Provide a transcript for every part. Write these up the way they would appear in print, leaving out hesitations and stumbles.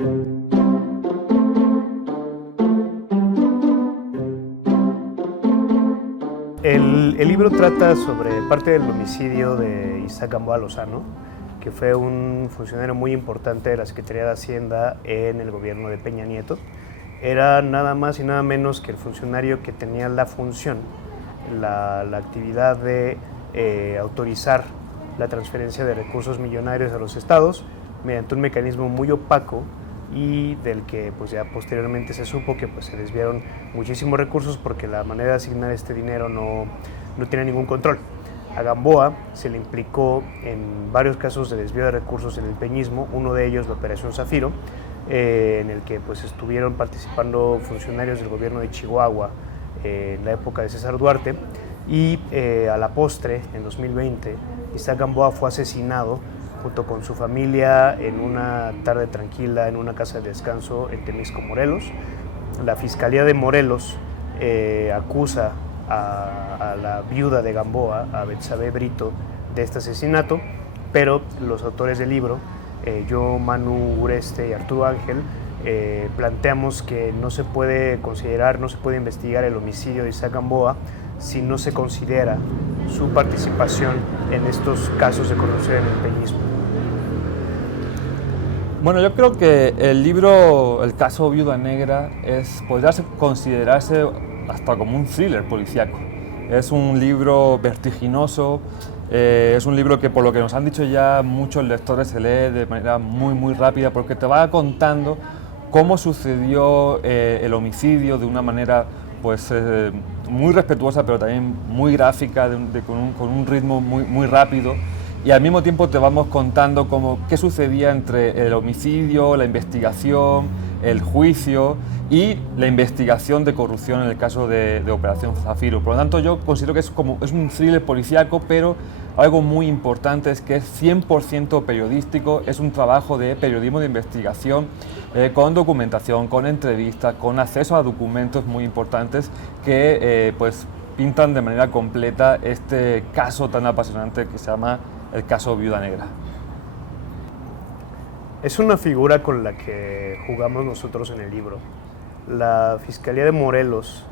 El libro trata sobre parte del homicidio de Isaac Gamboa Lozano, que fue un funcionario muy importante de la Secretaría de Hacienda en el gobierno de Peña Nieto. Era nada más y nada menos que el funcionario que tenía la función, la actividad de autorizar la transferencia de recursos millonarios a los estados mediante un mecanismo muy opaco y del que pues ya posteriormente se supo que pues se desviaron muchísimos recursos porque la manera de asignar este dinero no tiene ningún control. A Gamboa se le implicó en varios casos de desvío de recursos en el peñismo, uno de ellos la Operación Zafiro, en el que pues estuvieron participando funcionarios del gobierno de Chihuahua en la época de César Duarte, y a la postre, en 2020, Isaac Gamboa fue asesinado junto con su familia en una tarde tranquila en una casa de descanso en Temisco, Morelos. La Fiscalía de Morelos acusa a la viuda de Gamboa, a Betsabe Brito, de este asesinato, pero los autores del libro, yo, Manu Ureste y Arturo Ángel, planteamos que no se puede considerar, no se puede investigar el homicidio de Isaac Gamboa si no se considera su participación en estos casos de corrupción en el peñismo. Bueno, yo creo que el libro, el caso Viuda Negra, podría considerarse hasta como un thriller policíaco. Es un libro vertiginoso, es un libro que, por lo que nos han dicho ya muchos lectores, se lee de manera muy rápida, porque te va contando cómo sucedió el homicidio de una manera pues, muy respetuosa, pero también muy gráfica, con un ritmo muy rápido. Y al mismo tiempo te vamos contando qué sucedía entre el homicidio, la investigación, el juicio y la investigación de corrupción en el caso de Operación Zafiro. Por lo tanto, yo considero que es un thriller policíaco, pero algo muy importante es que es 100% periodístico, es un trabajo de periodismo de investigación, con documentación, con entrevistas, con acceso a documentos muy importantes que pues, pintan de manera completa este caso tan apasionante que se llama el caso Viuda Negra. Es una figura con la que jugamos nosotros en el libro. La Fiscalía de Morelos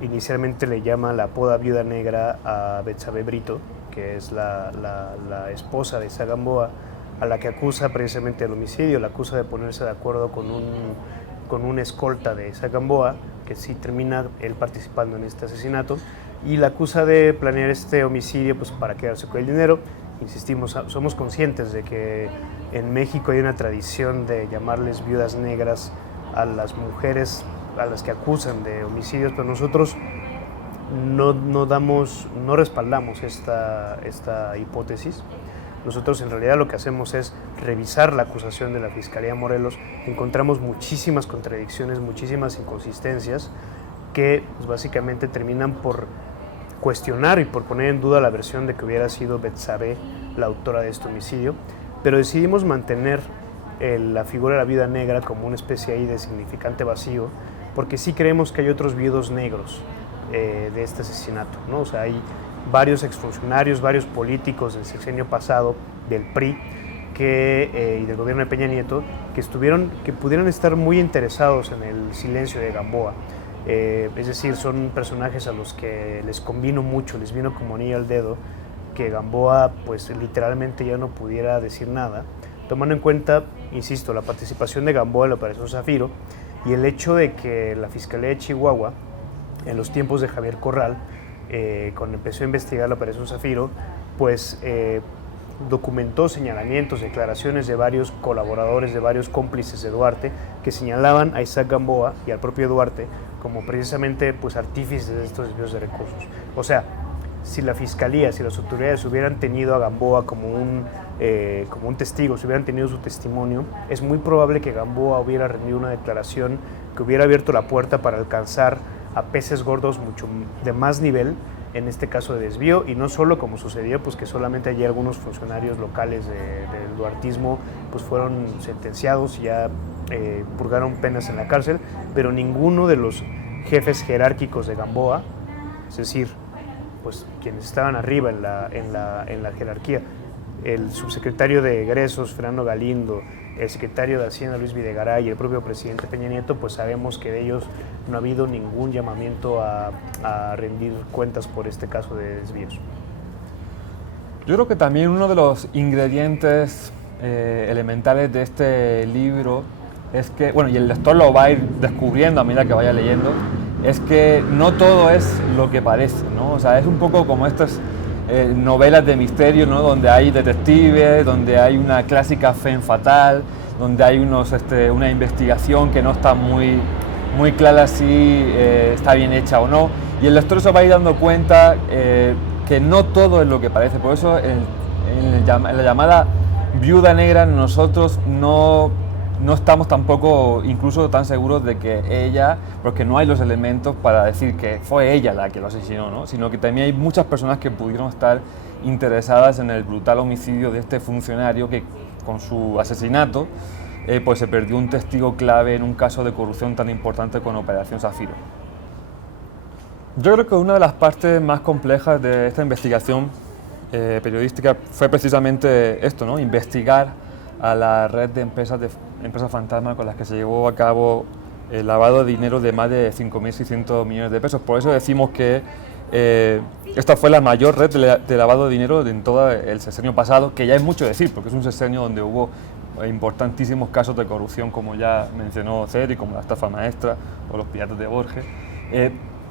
inicialmente le llama la apoda Viuda Negra a Betsabe Brito, que es la esposa de Isaac Gamboa, a la que acusa precisamente el homicidio, la acusa de ponerse de acuerdo con un escolta de Isaac Gamboa, que sí termina él participando en este asesinato, y la acusa de planear este homicidio pues, para quedarse con el dinero. Insistimos, somos conscientes de que en México hay una tradición de llamarles viudas negras a las mujeres a las que acusan de homicidios, pero nosotros no respaldamos esta hipótesis. Nosotros en realidad lo que hacemos es revisar la acusación de la Fiscalía de Morelos. Encontramos muchísimas contradicciones, muchísimas inconsistencias que pues, básicamente terminan por cuestionar y por poner en duda la versión de que hubiera sido Betsabe la autora de este homicidio, pero decidimos mantener la figura de la viuda negra como una especie ahí de significante vacío, porque sí creemos que hay otros viudos negros de este asesinato, ¿no? O sea, hay varios exfuncionarios, varios políticos del sexenio pasado, del PRI y del gobierno de Peña Nieto, que pudieran estar muy interesados en el silencio de Gamboa. Es decir, son personajes a los que les convino mucho, les vino como anillo al dedo que Gamboa pues literalmente ya no pudiera decir nada, tomando en cuenta, insisto, la participación de Gamboa en la Operación Zafiro y el hecho de que la Fiscalía de Chihuahua, en los tiempos de Javier Corral, cuando empezó a investigar la Operación Zafiro, pues documentó señalamientos, declaraciones de varios colaboradores, de varios cómplices de Duarte, que señalaban a Isaac Gamboa y al propio Duarte como precisamente pues, artífices de estos desvíos de recursos. O sea, si la Fiscalía, si las autoridades hubieran tenido a Gamboa como un testigo, si hubieran tenido su testimonio, es muy probable que Gamboa hubiera rendido una declaración que hubiera abierto la puerta para alcanzar a peces gordos mucho de más nivel, en este caso de desvío, y no solo como sucedió, pues que solamente allí algunos funcionarios locales del duartismo pues fueron sentenciados y ya purgaron penas en la cárcel, pero ninguno de los jefes jerárquicos de Gamboa, es decir, pues quienes estaban arriba en la jerarquía, el subsecretario de Egresos, Fernando Galindo, el secretario de Hacienda, Luis Videgaray, y el propio presidente Peña Nieto, pues sabemos que de ellos no ha habido ningún llamamiento a rendir cuentas por este caso de desvíos. Yo creo que también uno de los ingredientes elementales de este libro es que, bueno, y el lector lo va a ir descubriendo a medida que vaya leyendo, es que no todo es lo que parece, ¿no? O sea, es un poco como estas novelas de misterio, ¿no? Donde hay detectives, donde hay una clásica femme fatal, donde hay una investigación que no está muy clara si está bien hecha o no, y el lector se va a ir dando cuenta que no todo es lo que parece. Por eso en la llamada Viuda Negra nosotros no estamos tampoco incluso tan seguros de que ella, porque no hay los elementos para decir que fue ella la que lo asesinó, ¿no? Sino que también hay muchas personas que pudieron estar interesadas en el brutal homicidio de este funcionario que con su asesinato pues se perdió un testigo clave en un caso de corrupción tan importante como Operación Zafiro. Yo creo que una de las partes más complejas de esta investigación periodística fue precisamente esto, ¿no? Investigar a la red de empresas fantasma con las que se llevó a cabo el lavado de dinero de más de 5.600 millones de pesos. Por eso decimos que esta fue la mayor red de lavado de dinero en todo el sexenio pasado, que ya es mucho decir, porque es un sexenio donde hubo importantísimos casos de corrupción, como ya mencionó Ceri, como la estafa maestra o los piratas de Borges.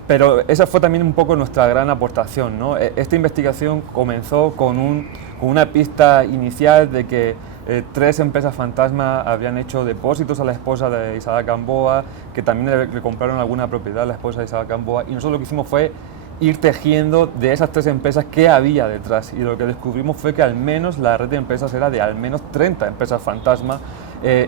Pero esa fue también un poco nuestra gran aportación, ¿no? Esta investigación comenzó con una pista inicial de que 3 empresas fantasma habrían hecho depósitos a la esposa de Isaac Gamboa, que también le compraron alguna propiedad a la esposa de Isaac Gamboa, y nosotros lo que hicimos fue ir tejiendo de esas 3 empresas qué había detrás, y lo que descubrimos fue que al menos la red de empresas era de al menos 30 empresas fantasma.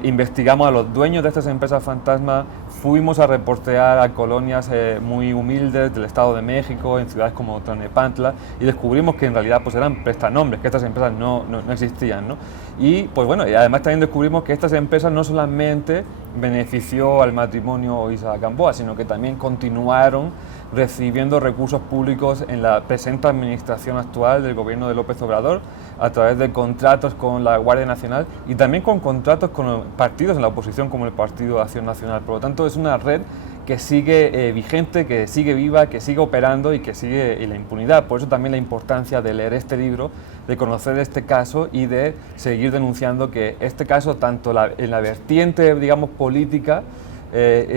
Investigamos a los dueños de estas empresas fantasma, fuimos a reportear a colonias muy humildes del Estado de México, en ciudades como Tlalnepantla, y descubrimos que en realidad pues eran prestanombres, que estas empresas no existían, ¿no? Y pues bueno, y además también descubrimos que estas empresas no solamente benefició al matrimonio Isaac Gamboa, sino que también continuaron recibiendo recursos públicos en la presente administración actual del gobierno de López Obrador, a través de contratos con la Guardia Nacional y también con contratos con partidos en la oposición como el Partido de Acción Nacional. Por lo tanto, es una red que sigue vigente, que sigue viva, que sigue operando y que sigue en la impunidad. Por eso también la importancia de leer este libro, de conocer este caso y de seguir denunciando que este caso, tanto en la vertiente, digamos, política,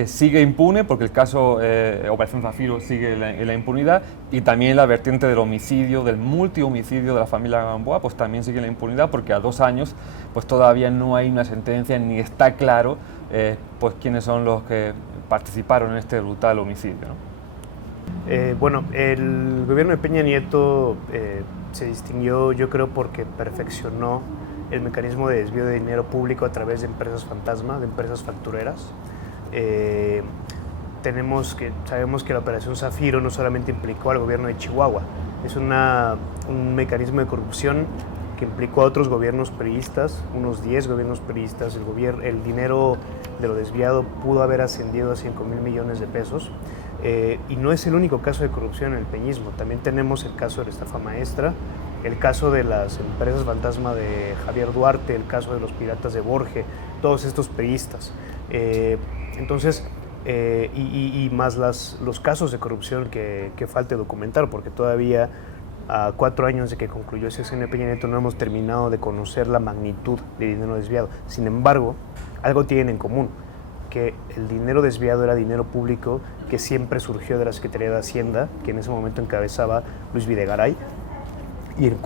sigue impune, porque el caso Operación Zafiro sigue en la impunidad, y también la vertiente del homicidio, del multihomicidio de la familia Gamboa, pues también sigue en la impunidad, porque a 2 años pues todavía no hay una sentencia ni está claro pues quiénes son los que participaron en este brutal homicidio, ¿no? Bueno, el gobierno de Peña Nieto se distinguió, yo creo, porque perfeccionó el mecanismo de desvío de dinero público a través de empresas fantasma, de empresas factureras. Sabemos que la Operación Zafiro no solamente implicó al gobierno de Chihuahua, es un mecanismo de corrupción que implicó a otros gobiernos priistas, unos 10 gobiernos priistas. El dinero de lo desviado pudo haber ascendido a 5,000 millones de pesos. Y no es el único caso de corrupción en el peñismo, también tenemos el caso de la estafa maestra, el caso de las empresas fantasma de Javier Duarte, el caso de los piratas de Borges, todos estos priistas. Entonces, y más los casos de corrupción que falta documentar, porque todavía a 4 años de que concluyó ese sexenio de Peña Nieto no hemos terminado de conocer la magnitud de dinero desviado. Sin embargo, algo tienen en común, que el dinero desviado era dinero público que siempre surgió de la Secretaría de Hacienda, que en ese momento encabezaba Luis Videgaray, y en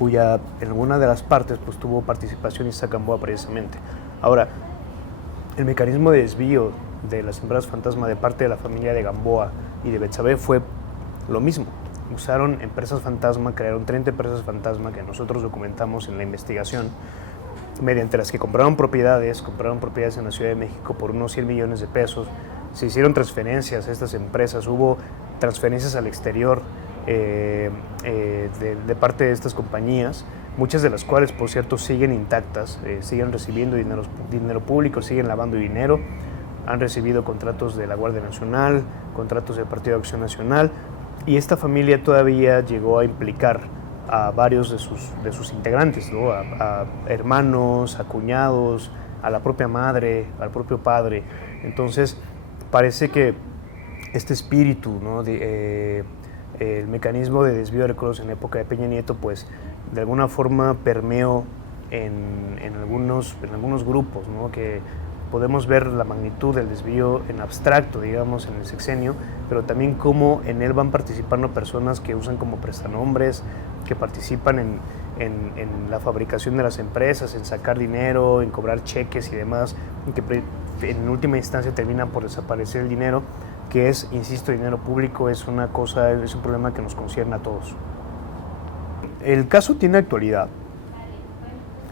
alguna de las partes pues tuvo participación Isaac Gamboa precisamente. Ahora, el mecanismo de desvío de las empresas fantasma de parte de la familia de Gamboa y de Betsabe fue lo mismo. Usaron empresas fantasma, crearon 30 empresas fantasma que nosotros documentamos en la investigación, mediante las que compraron propiedades en la Ciudad de México por unos 100 millones de pesos. Se hicieron transferencias a estas empresas, hubo transferencias al exterior de parte de estas compañías, muchas de las cuales, por cierto, siguen intactas, siguen recibiendo dinero público, siguen lavando dinero, han recibido contratos de la Guardia Nacional, contratos del Partido de Acción Nacional, y esta familia todavía llegó a implicar a varios de sus integrantes, ¿no? A hermanos, a cuñados, a la propia madre, al propio padre. Entonces, parece que este espíritu, ¿no? El mecanismo de desvío de recursos en época de Peña Nieto, pues de alguna forma permeó en algunos grupos, ¿no? Que podemos ver la magnitud del desvío en abstracto, digamos, en el sexenio, pero también cómo en él van participando personas que usan como prestanombres, que participan en la fabricación de las empresas, en sacar dinero, en cobrar cheques y demás, que en última instancia terminan por desaparecer el dinero, que es, insisto, dinero público, es un problema que nos concierne a todos. El caso tiene actualidad,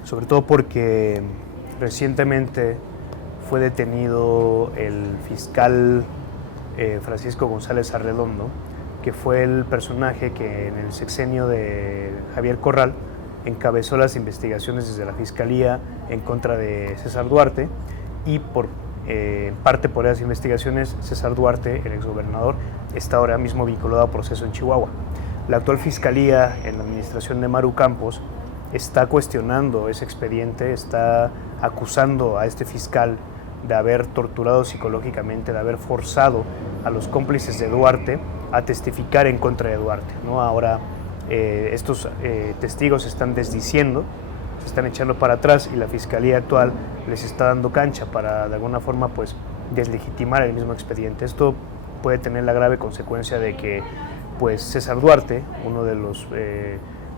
sobre todo porque recientemente fue detenido el fiscal Francisco González Arredondo, que fue el personaje que en el sexenio de Javier Corral encabezó las investigaciones desde la Fiscalía en contra de César Duarte, y en parte por esas investigaciones César Duarte, el exgobernador, está ahora mismo vinculado a proceso en Chihuahua. La actual Fiscalía, en la administración de Maru Campos, está cuestionando ese expediente, está acusando a este fiscal de haber torturado psicológicamente, de haber forzado a los cómplices de Duarte a testificar en contra de Duarte, ¿no? Ahora estos testigos se están desdiciendo, se están echando para atrás, y la Fiscalía actual les está dando cancha para de alguna forma pues deslegitimar el mismo expediente. Esto puede tener la grave consecuencia de que pues César Duarte, uno de los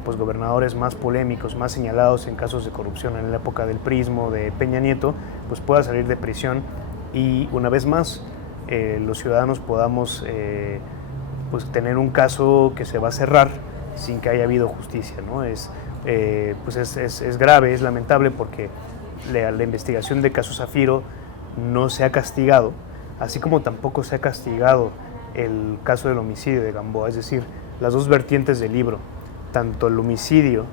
pues gobernadores más polémicos, más señalados en casos de corrupción en la época del prismo de Peña Nieto, pues pueda salir de prisión, y una vez más los ciudadanos podamos pues tener un caso que se va a cerrar sin que haya habido justicia, ¿no? Pues es grave, es lamentable, porque la investigación de caso Zafiro no se ha castigado, así como tampoco se ha castigado el caso del homicidio de Gamboa. Es decir, las dos vertientes del libro, tanto el homicidio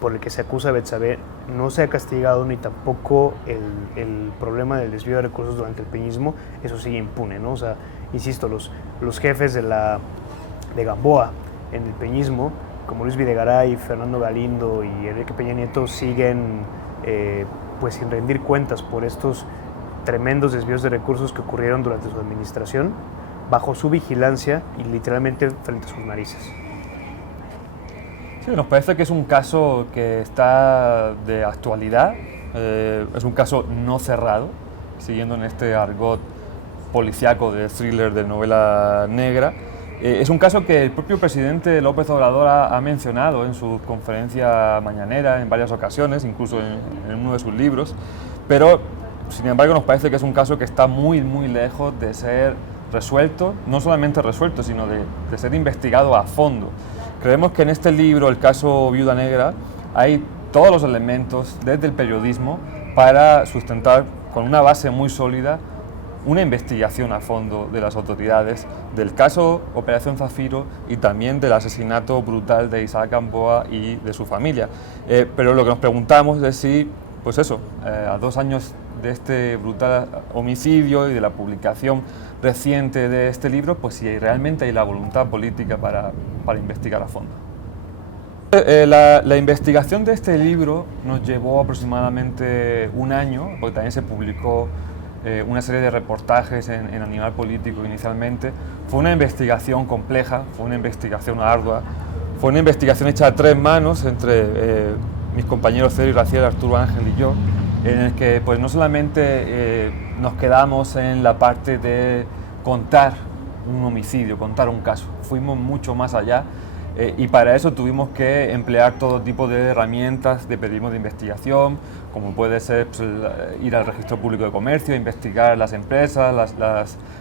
por el que se acusa a Betsabé, no se ha castigado, ni tampoco el problema del desvío de recursos durante el peñismo, eso sigue impune, ¿no? O sea, insisto, los jefes de Gamboa en el peñismo, como Luis Videgaray, Fernando Galindo y Enrique Peña Nieto, siguen pues sin rendir cuentas por estos tremendos desvíos de recursos que ocurrieron durante su administración, bajo su vigilancia y literalmente frente a sus narices. Sí, nos parece que es un caso que está de actualidad, es un caso no cerrado, siguiendo en este argot policíaco de thriller, de novela negra. Es un caso que el propio presidente López Obrador ha mencionado en su conferencia mañanera en varias ocasiones, incluso en uno de sus libros, pero sin embargo nos parece que es un caso que está muy, muy lejos de ser resuelto, no solamente resuelto, sino de ser investigado a fondo. Creemos que en este libro, el caso Viuda Negra, hay todos los elementos desde el periodismo para sustentar con una base muy sólida una investigación a fondo de las autoridades del caso Operación Zafiro y también del asesinato brutal de Isaac Gamboa y de su familia. Pero lo que nos preguntamos es si, pues eso, a 2 años de este brutal homicidio y de la publicación reciente de este libro, pues si realmente hay la voluntad política para investigar a fondo. La investigación de este libro nos llevó aproximadamente 1 año, porque también se publicó una serie de reportajes en Animal Político inicialmente. Fue una investigación compleja, fue una investigación ardua, fue una investigación hecha a 3 manos entre mis compañeros Cero y Raciel, Arturo Ángel y yo, en el que pues no solamente nos quedamos en la parte de contar un homicidio, contar un caso, fuimos mucho más allá. Y para eso tuvimos que emplear todo tipo de herramientas de periodismo de investigación, como puede ser pues, ir al Registro Público de Comercio, investigar las empresas,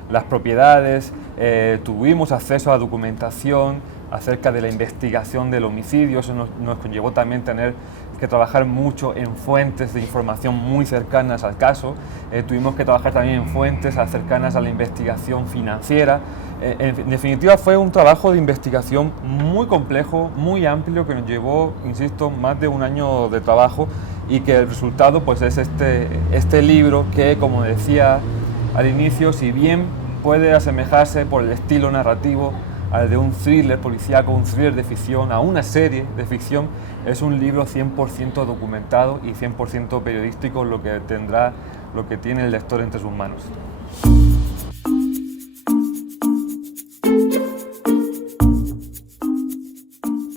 las propiedades. Tuvimos acceso a documentación acerca de la investigación del homicidio. Eso nos conllevó también tener que trabajar mucho en fuentes de información muy cercanas al caso. Tuvimos que trabajar también en fuentes cercanas a la investigación financiera. En definitiva, fue un trabajo de investigación muy complejo, muy amplio, que nos llevó, insisto, más de 1 año de trabajo, y que el resultado pues, es este libro que, como decía al inicio, si bien puede asemejarse por el estilo narrativo de un thriller policíaco, un thriller de ficción, a una serie de ficción, es un libro 100% documentado y 100% periodístico lo que tiene el lector entre sus manos.